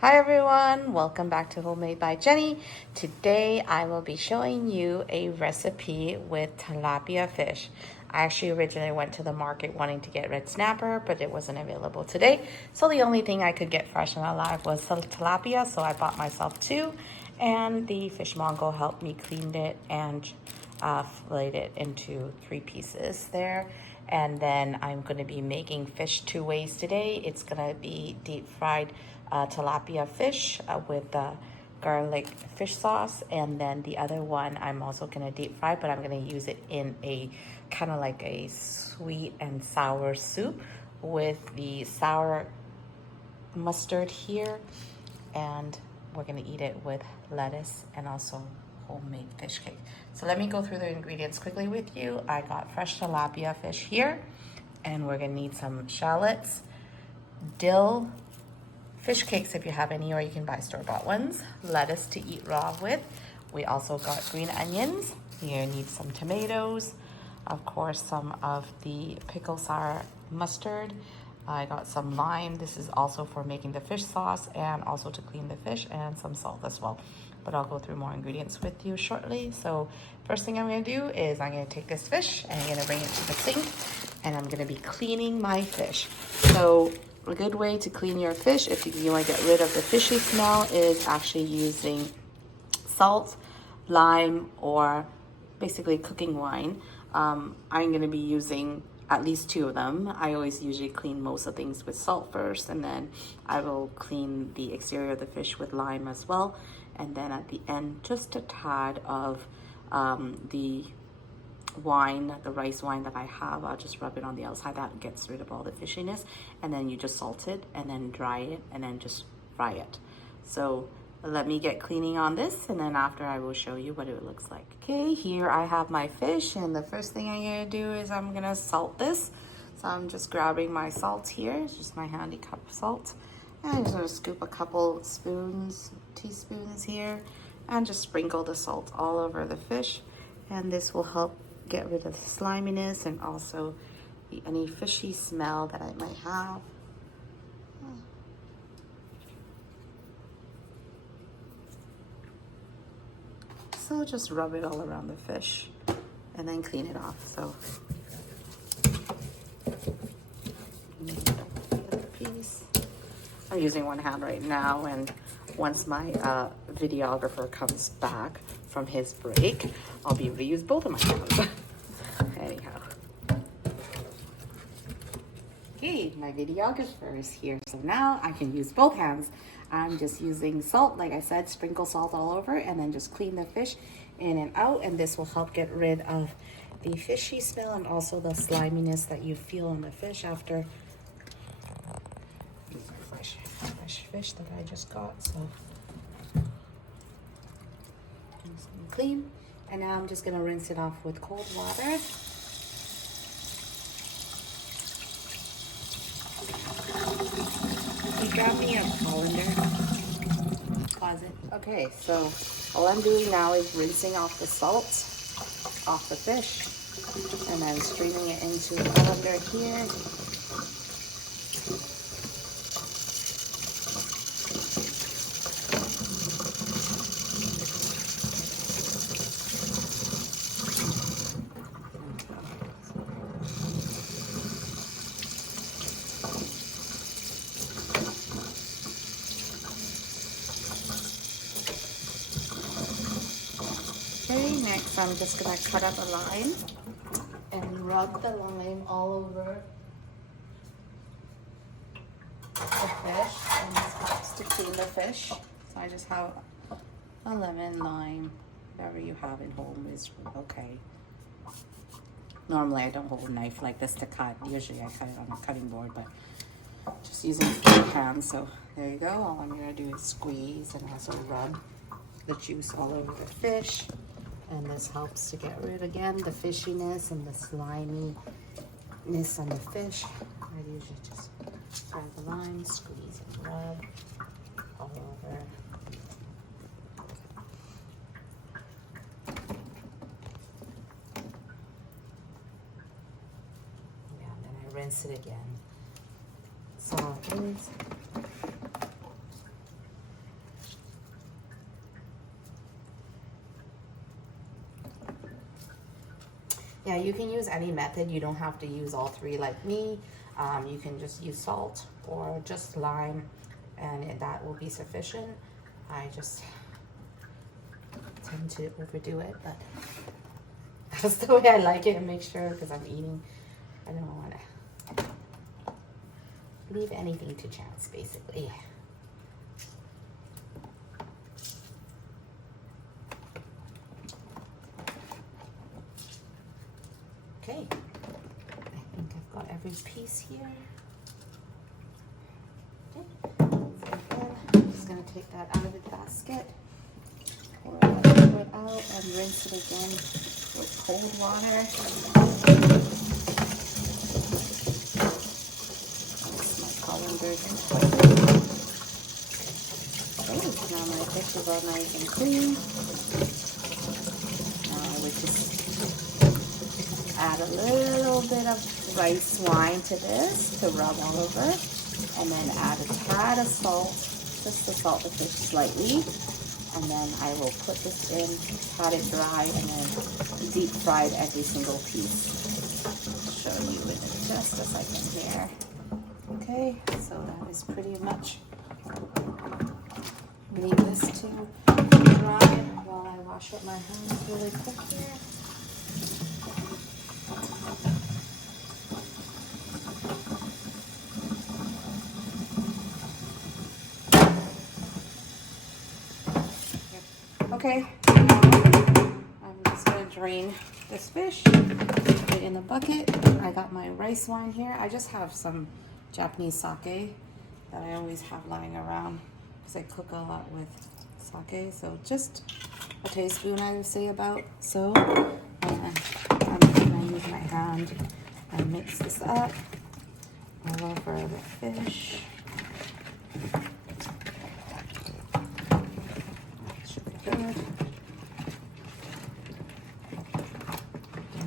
Hi everyone, welcome back to Homemade by Jenny. Today I will be showing you a recipe with tilapia fish. I actually originally went to the market wanting to get red snapper, but it wasn't available today. So the only thing I could get fresh and alive was tilapia, so I bought myself two. And the fishmonger helped me clean it and filleted it into 3 pieces there. And then I'm going to be making fish 2 ways today. It's going to be deep fried tilapia fish with garlic fish sauce, and then the other one I'm also going to deep fry, but I'm going to use it in a kind of like a sweet and sour soup with the sour mustard here, and we're going to eat it with lettuce and also homemade fish cake. So let me go through the ingredients quickly with you. I got fresh tilapia fish here, and we're going to need some shallots, dill, fish cakes if you have any, or you can buy store-bought ones, lettuce to eat raw with. We also got green onions. You need some tomatoes, of course some of the pickled sour mustard. I got some lime. This is also for making the fish sauce and also to clean the fish, and some salt as well. But I'll go through more ingredients with you shortly. So first thing I'm going to do is I'm going to take this fish and I'm going to bring it to the sink, and I'm going to be cleaning my fish. So a good way to clean your fish, if you want to get rid of the fishy smell, is actually using salt, lime, or basically cooking wine. I'm going to be using at least 2 of them. I always usually clean most of things with salt first, and then I will clean the exterior of the fish with lime as well. And then at the end, just a tad of the wine, the rice wine that I have, I'll just rub it on the outside. That gets rid of all the fishiness. And then you just salt it and then dry it and then just fry it. So let me get cleaning on this, and then after I will show you what it looks like. Okay, here I have my fish, and the first thing I'm gonna do is I'm gonna salt this. So I'm just grabbing my salt here. It's just my handy cup of salt. And I'm just gonna scoop a couple teaspoons here, and just sprinkle the salt all over the fish. And this will help get rid of the sliminess and also any fishy smell that I might have. So just rub it all around the fish and then clean it off. So piece. I'm using one hand right now, and once my videographer comes back from his break, I'll be able to use both of my hands. Anyhow. Okay, my videographer is here, so now I can use both hands. I'm just using salt, like I said, sprinkle salt all over, and then just clean the fish in and out, and this will help get rid of the fishy smell and also the sliminess that you feel on the fish after. These are fresh fish that I just got, so clean. And now I'm just gonna rinse it off with cold water. Can you grab me a colander? Closet. Okay, so all I'm doing now is rinsing off the salt off the fish, and then streaming it into a colander here. Okay, next I'm just gonna cut up a lime and rub the lime all over the fish, and this helps to clean the fish. So I just have a lemon, lime, whatever you have in home is okay. Normally I don't hold a knife like this to cut. Usually I cut it on a cutting board, but just using a hand. So there you go. All I'm gonna do is squeeze and also rub the juice all over the fish. And this helps to get rid, again, the fishiness and the sliminess on the fish. I usually just grab the lime, squeeze and rub all over. Yeah, and then I rinse it again. So it is Yeah, you can use any method. You don't have to use all three like me. You can just use salt or just lime, and that will be sufficient. I just tend to overdo it, but that's the way I like it, and make sure, because I'm eating, I don't want to leave anything to chance, basically. Okay, I think I've got every piece here. Okay, so again, I'm just going to take that out of the basket, pour it out, and rinse it again with cold water. My colanders. Okay, so now my fish is all nice and clean. Now I would just add a little bit of rice wine to this to rub all over, and then add a tad of salt, just to salt the fish slightly, and then I will put this in, pat it dry, and then deep fried every single piece. Show you in just a second here. Okay, so that is pretty much, leave this to dry while I wash up my hands really quick here. Okay, I'm just going to drain this fish, put it in the bucket. I got my rice wine here. I just have some Japanese sake that I always have lying around because I cook a lot with sake. So just a teaspoon, I would say, about so. And I'm going to use my hand and mix this up all over the fish. Good.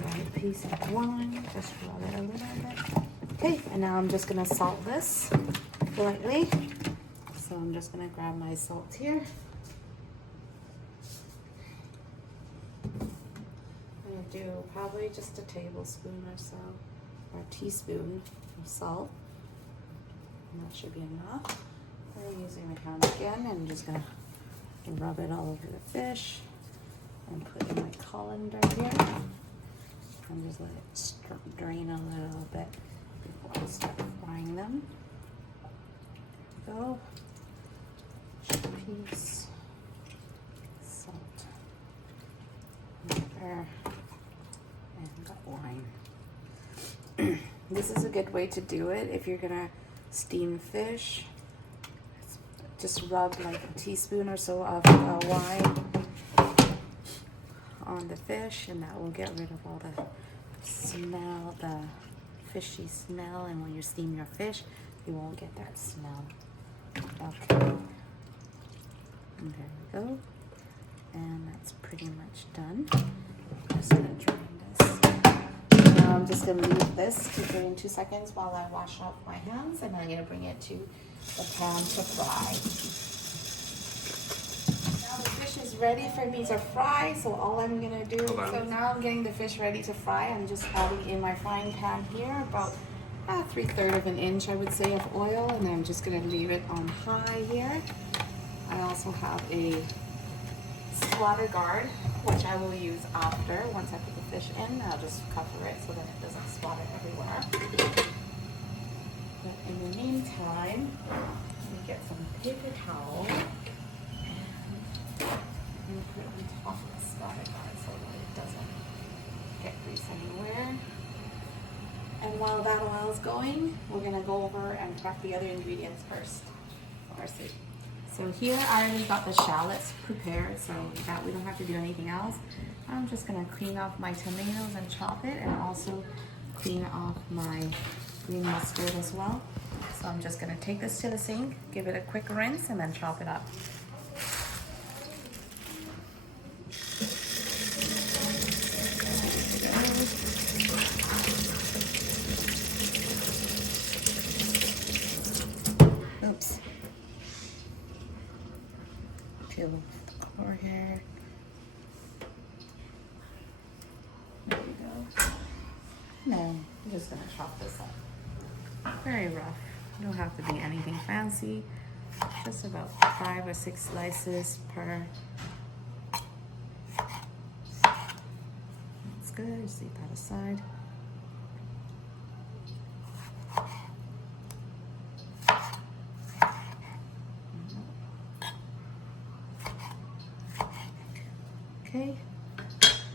A piece of wine, just rub it a little bit. Okay, and now I'm just gonna salt this lightly. So I'm just gonna grab my salt here. I'm gonna do probably just a tablespoon or so, or a teaspoon of salt. And that should be enough. I'm using my hand again, and I'm just gonna rub it all over the fish and put in my colander here and just let it drain a little bit before I start frying them. There we go. Piece, salt, pepper, and got wine. This is a good way to do it if you're gonna steam fish. Just rub like a teaspoon or so of wine on the fish, and that will get rid of all the smell, the fishy smell, and when you steam your fish, you won't get that smell. Okay, and there we go, and that's pretty much done. I'm just gonna drain this. Now I'm just gonna leave this to drain 2 seconds while I wash off my hands, and I'm gonna bring it to the pan to fry. Now the fish is ready for me to fry, so all I'm gonna do, so now I'm getting the fish ready to fry. I'm just adding in my frying pan here about 3/3 of an inch, I would say, of oil, and I'm just gonna leave it on high here. I also have a splatter guard, which I will use after. Once I put the fish in, I'll just cover it so that it doesn't splatter everywhere. But in the meantime, let me get some paper towel and put it on top of the splatter guard so that it doesn't get grease anywhere. And while that oil is going, we're gonna go over and prep the other ingredients first for our soup. So here I already got the shallots prepared, so that we don't have to do anything else. I'm just gonna clean off my tomatoes and chop it, and also clean off my green mustard as well. So I'm just gonna take this to the sink, give it a quick rinse, and then chop it up. Oops. Peel off the core here. There we go. And then I'm just gonna chop this up. Very rough. You don't have to be anything fancy. Just about 5 or 6 slices per. That's good. Just leave that aside. Okay.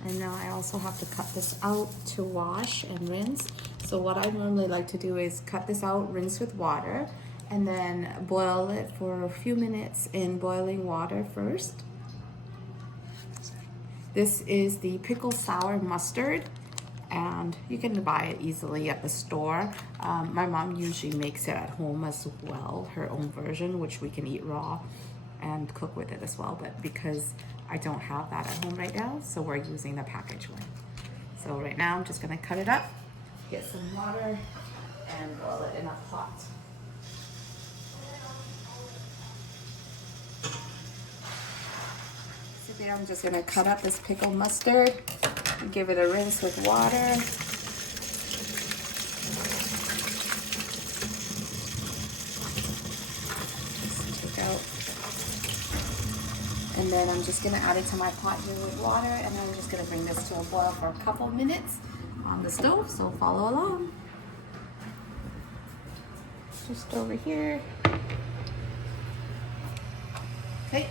And now I also have to cut this out to wash and rinse. So what I normally like to do is cut this out, rinse with water, and then boil it for a few minutes in boiling water first. This is the pickled sour mustard, and you can buy it easily at the store. My mom usually makes it at home as well, her own version, which we can eat raw and cook with it as well. But because I don't have that at home right now, so we're using the packaged one. So right now I'm just gonna cut it up, get some water, and boil it in a pot. So there, I'm just gonna cut up this pickled mustard, give it a rinse with water. Just take out. And then I'm just gonna add it to my pot here with water, and then I'm just gonna bring this to a boil for a couple minutes on the stove, so follow along. Just over here. Okay,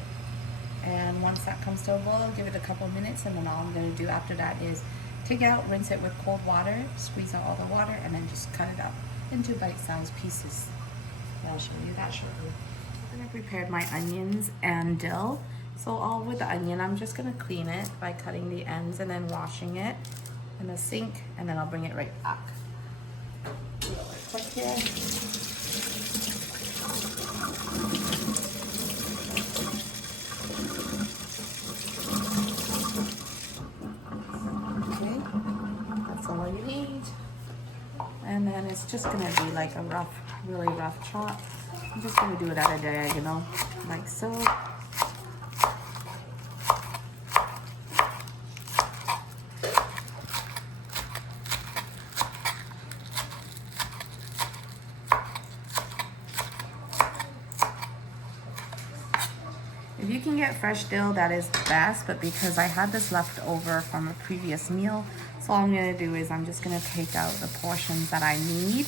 and once that comes to a boil, give it a couple minutes, and then all I'm gonna do after that is take out, rinse it with cold water, squeeze out all the water, and then just cut it up into bite-sized pieces. I'll show you that shortly. And I prepared my onions and dill. So all with the onion, I'm just gonna clean it by cutting the ends and then washing it in the sink, and then I'll bring it right back. Real quick here. Okay, that's all you need. And then it's just gonna be like a rough, really rough chop. I'm just gonna do it at a diagonal, like so. If you can get fresh dill, that is best, but because I had this left over from a previous meal, so all I'm gonna do is I'm just gonna take out the portions that I need,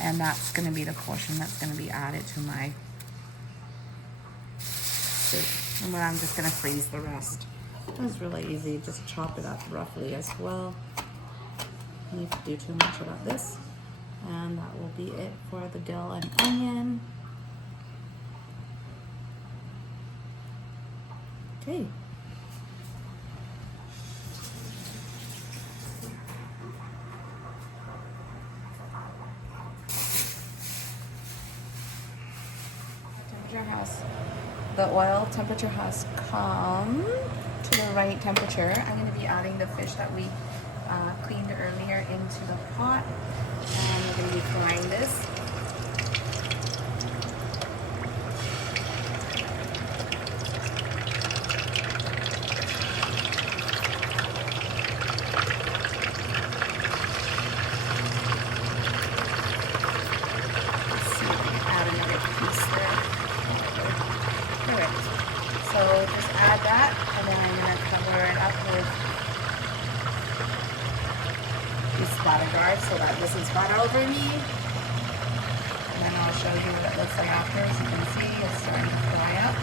and that's gonna be the portion that's gonna be added to my soup. And then I'm just gonna freeze the rest. It's really easy, just chop it up roughly as well. You need to do too much about this. And that will be it for the dill and onion. Okay. The oil temperature has come to the right temperature. I'm going to be adding the fish that we cleaned earlier into the pot, and we're going to be frying this. So just add that, and then I'm going to cover it up with these splatter guards so that doesn't splatter over me. And then I'll show you what it looks like after. As you can see, it's starting to fry up.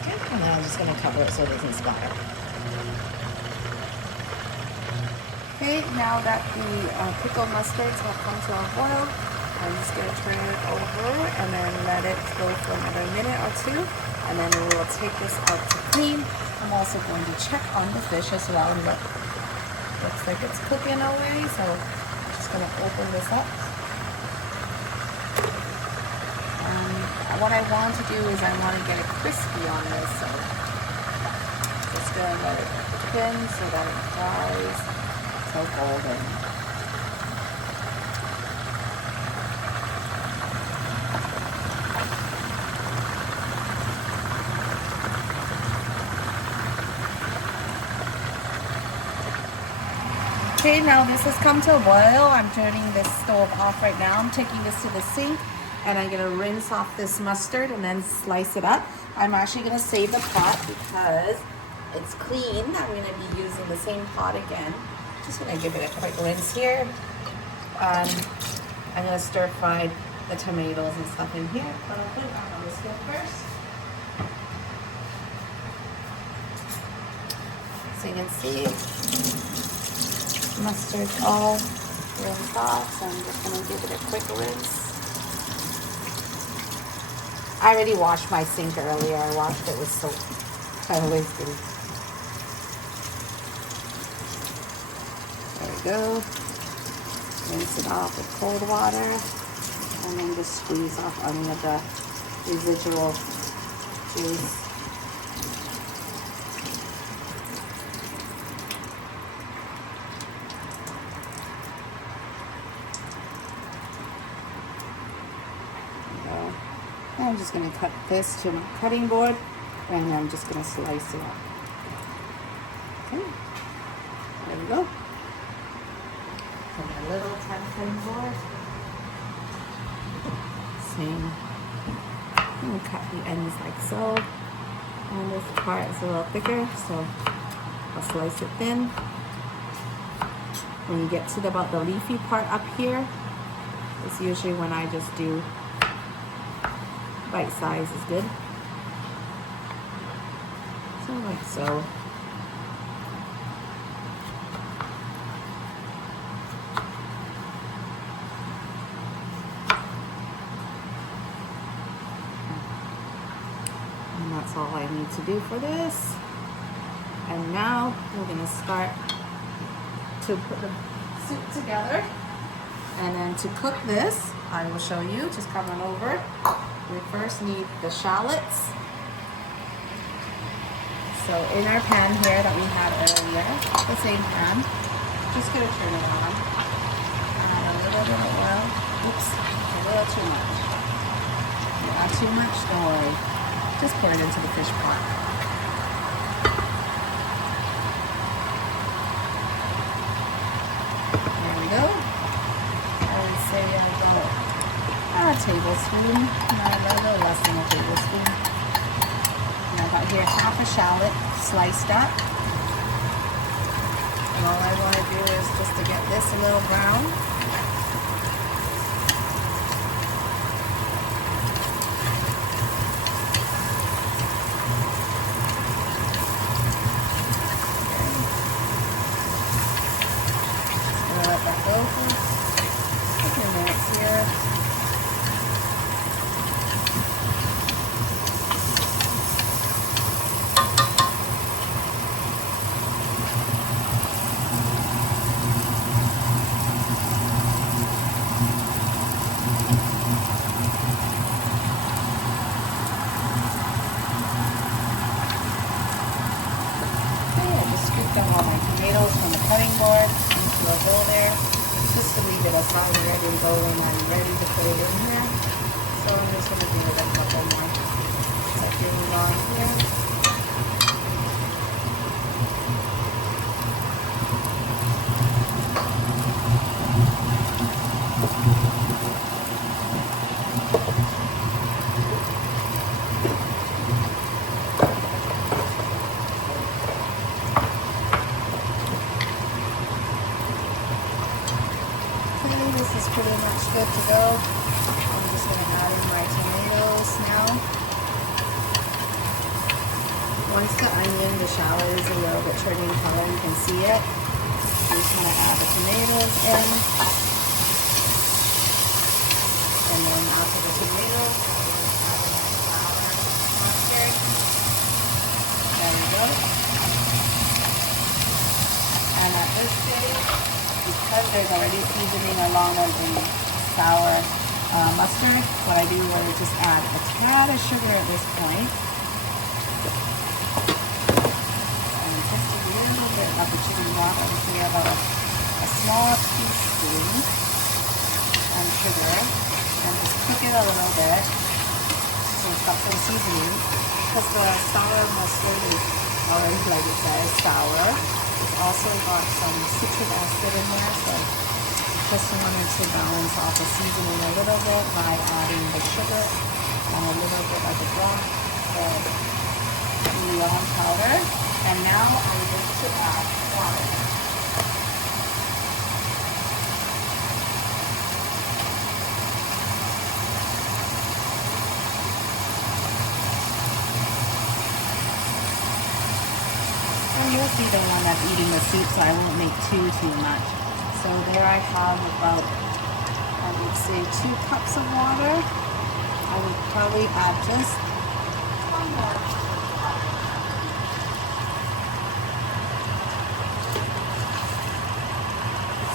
Okay, and then I'm just going to cover it so it doesn't splatter. Okay, now that the pickled mustards have come to a boil, I'm just going to turn it over and then let it go for another minute or two, and then we will take this out to clean. I'm also going to check on the fish as well. And looks like it's cooking away, so I'm just going to open this up. What I want to do is I want to get it crispy on this, so just going to let it thin so that it dries so golden. Okay, now this has come to a boil. I'm turning this stove off right now. I'm taking this to the sink and I'm gonna rinse off this mustard and then slice it up. I'm actually gonna save the pot because it's clean. I'm gonna be using the same pot again. Just gonna give it a quick rinse here. I'm gonna stir fry the tomatoes and stuff in here, but I'll put it on the stove first. So you can see mustard's all rinsed off, so I'm just gonna give it a quick rinse. I already washed my sink earlier. I washed it with soap. I always do. There we go. Rinse it off with cold water, and then just squeeze off any of the residual juice. I'm just going to cut this to my cutting board, and I'm just going to slice it up. Okay, there we go. And my little cutting board. Same. I'm going to cut the ends like so. And this part is a little thicker, so I'll slice it thin. When you get to about the leafy part up here, it's usually when I just do bite size is good. So like so. And that's all I need to do for this. And now we're gonna start to put the soup together. And then to cook this, I will show you, just come on over. We first need the shallots. So in our pan here that we had earlier, the same pan, just gonna turn it on. Add a little bit of oil. Oops, a little too much. If you add too much, don't worry. Just pour it into the fish pot. There we go. I would say about a tablespoon, a little less than a tablespoon. And I've got here half a shallot sliced up. And all I want to do is just to get this a little brown. Just gonna let that go for a few minutes here. All my tomatoes from the cutting board into a bowl there, just to leave it aside and ready to go when I'm ready to put it in here. So I'm just going to give it a couple more seconds on here. This is pretty much good to go. I'm just going to add in my tomatoes now. Once the onion, the shallot is a little bit turning color, you can see it. I'm just going to add the tomatoes in. And then after the tomatoes, add in the flour, mustard. There we go. And at this stage, because there's already seasoning along with the sour mustard, what I do is just add a tad of sugar at this point. And just a little bit of the chicken water here, about a small teaspoon of sugar. And just cook it a little bit. So it's got some seasoning. Because the sour mustard is already, like it says, sour. Also got some citric acid in there, so just wanted to balance off the seasoning a little bit by adding the sugar and a little bit of the drop of bouillon powder. And now I'm going to add water. You'll see the one that's eating the soup, so I won't make too much. So there I have about, I would say, 2 cups of water. I would probably add just 1 more.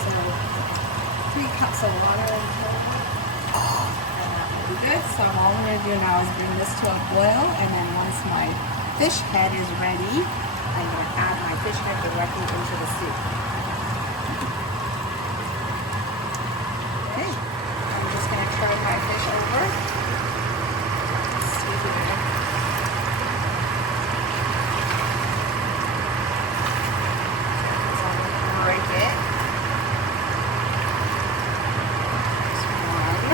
So 3 cups of water in total. And that will be good. So all I'm going to do now is bring this to a boil, and then once my fish head is ready, I'm going to add my fish head directly into the soup. Okay, I'm just going to turn my fish over. Sweep it in. So I'm going to break it. Just one.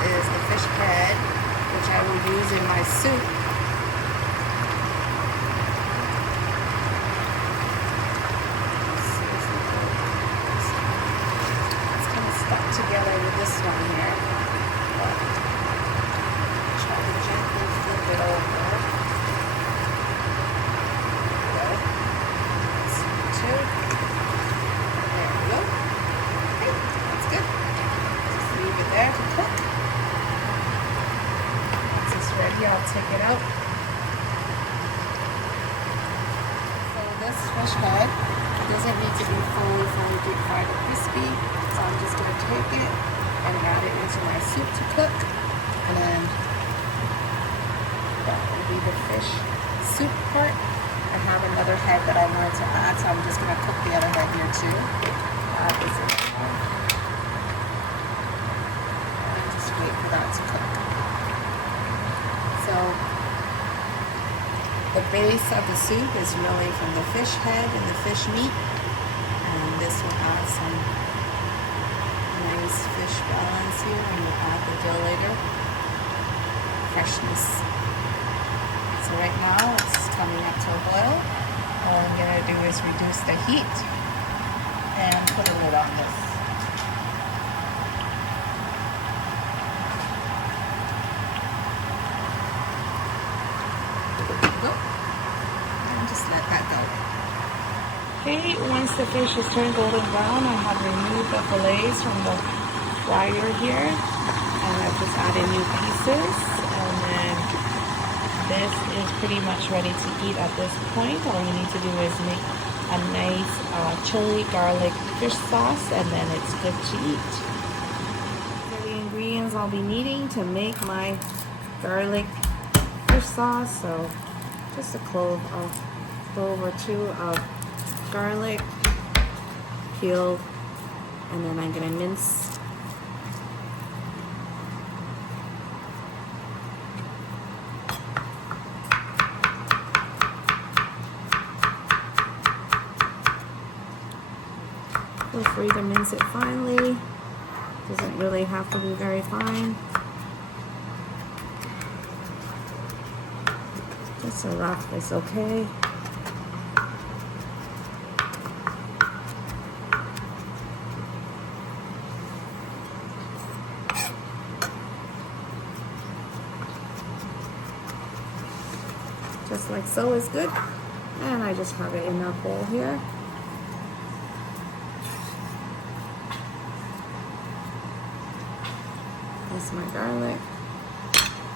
Is the fish head, which I will use in my soup. It's kind of stuck together with this one here. But try to gently flip it over. Good. Two. There we go. Okay, that's good. Just leave it there to cook. Ready, I'll take it out. So this fish head doesn't need to be fully deep fried or crispy, so I'm just going to take it and add it into my soup to cook, and then that will be the fish soup part. I have another head that I wanted to add, so I'm just going to cook the other head here too. Add this in there. And just wait for that to cook. So the base of the soup is really from the fish head and the fish meat, and this will add some nice fish balance here, and we'll add the dill later. Freshness. So right now it's coming up to a boil. All I'm going to do is reduce the heat and put a lid on this. Let that go. Okay, once the fish is turned golden brown, I have removed the fillets from the fryer here, and I've just added new pieces, and then this is pretty much ready to eat at this point. All you need to do is make a nice chili garlic fish sauce, and then it's good to eat. These are the ingredients I'll be needing to make my garlic fish sauce. So just a clove or 2 of garlic peeled, and then I'm going to mince feel free to mince it finely. Doesn't really have to be very fine. Just a rough is okay. Just like so is good. And I just have it in a bowl here. That's my garlic.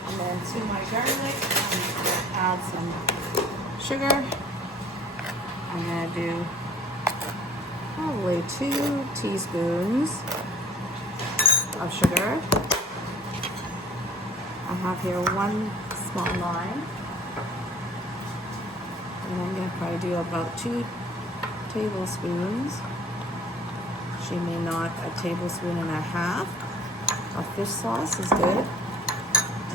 And then to my garlic, I'm going to add some sugar. I'm going to do probably 2 teaspoons of sugar. I have here 1 small lime. And I'm going to probably do about 2 tablespoons. She may not, a tablespoon and a half. A fish sauce is good.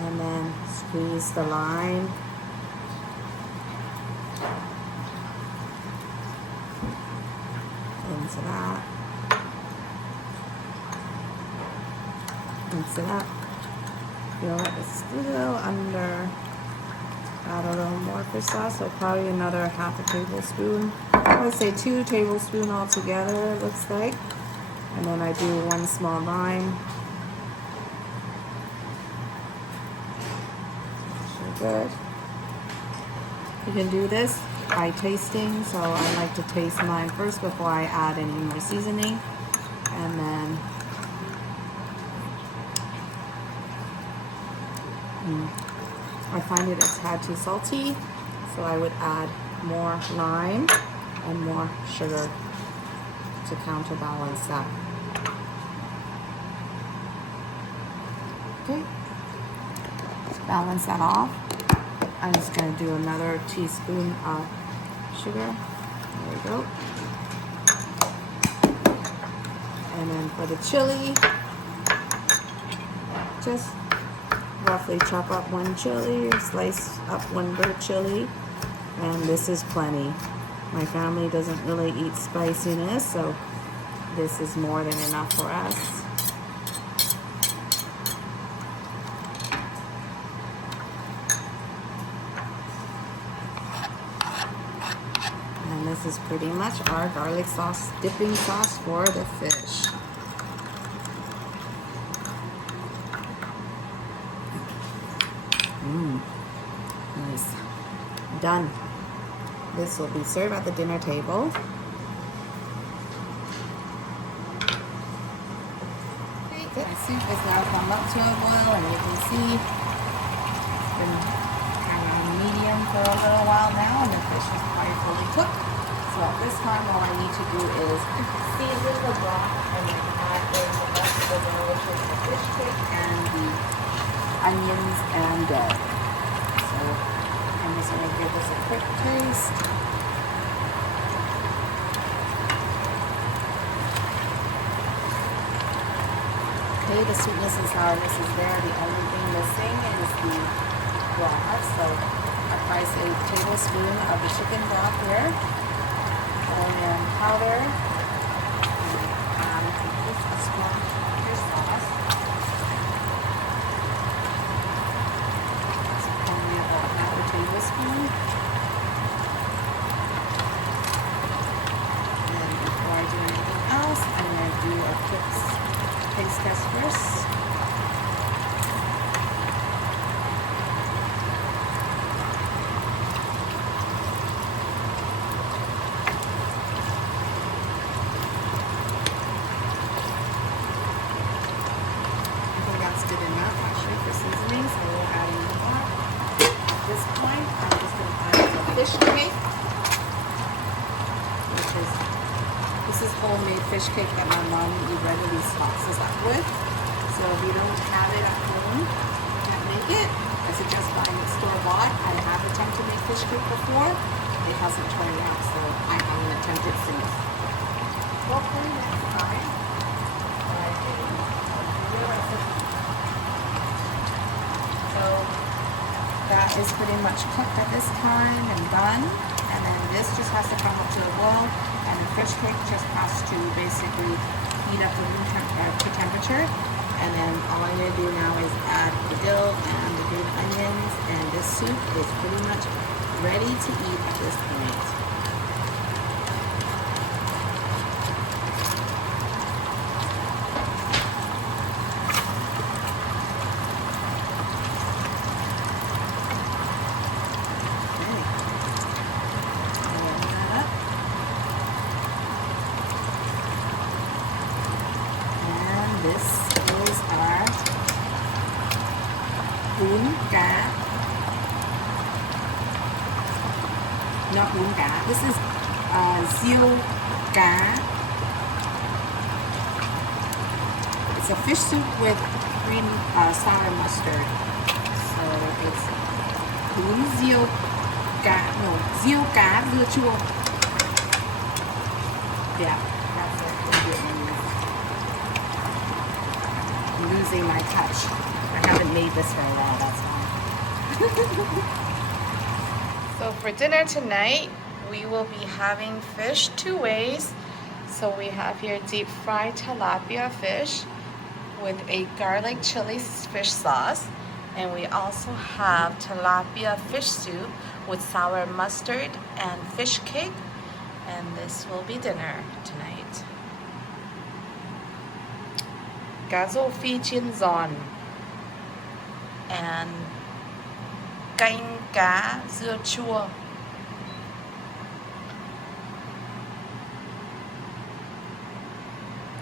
And then squeeze the lime. Into that. Rinse it up. Feel like it's still under. Add a little more fish sauce, so probably another half a tablespoon. I would say 2 tablespoons altogether, it looks like. And then I do 1 small lime. Good. You can do this by tasting, so I like to taste mine first before I add any more seasoning. And then I find it a tad too salty, so I would add more lime and more sugar to counterbalance that. Okay, let's balance that off. I'm just going to do another teaspoon of sugar. There we go. And then for the chili, just roughly chop up 1 chili, slice up 1 big chili, and this is plenty. My family doesn't really eat spiciness, so this is more than enough for us. And this is pretty much our garlic sauce, dipping sauce for the fish. Nice. Done. This will be served at the dinner table. Okay, the soup has now come up to a boil, and you can see it's been kind of medium for a little while now, and the fish is quite fully cooked. So at this time, all I need to do is season the broth and then add in the rest of the which is the fish cake and the onions and dill. So I'm just going to give this a quick taste. Okay, the sweetness and sourness is there. The only thing missing is the broth. So I place a tablespoon of the chicken broth here. Cayenne powder. And a small fish sauce. Tablespoon. And before I do anything else, I'm going to do a quick taste test first. I think that's good enough actually for seasoning, so we'll add in more. At this point, I'm just going to add the fish cake, which is, this is homemade fish cake that my mom readily stocks us up with. So if you don't have it at home, you can't make it. I suggest buying it store-bought. I have attempted to make fish cake before. It hasn't turned out, so I haven't attempted since. Hopefully next time, I think I'll do the recipe. So that is pretty much cooked at this time and done, and then this just has to come up to a boil, and the fish cake just has to basically heat up to room temperature, and then all I'm going to do now is add the dill and the green onions, and this soup is pretty much ready to eat at this point. This is our bún cá. Not bún cá. This is dill cá. It's a fish soup with green sour mustard. So it's bún dill cá. No, dill cá dưa chua. Yeah, that's it in Vietnamese. losing my touch. I haven't made this for a while, that's why. So for dinner tonight, we will be having fish two ways. So we have here deep fried tilapia fish with a garlic chili fish sauce. And we also have tilapia fish soup with sour mustard and fish cake. And this will be dinner tonight. Phi rán giòn and canh cá dưa chua.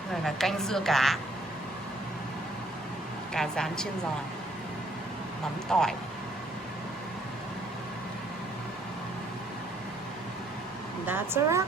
Này là canh dưa cá. Cá rán chiên giòn. Mắm tỏi. That's a wrap.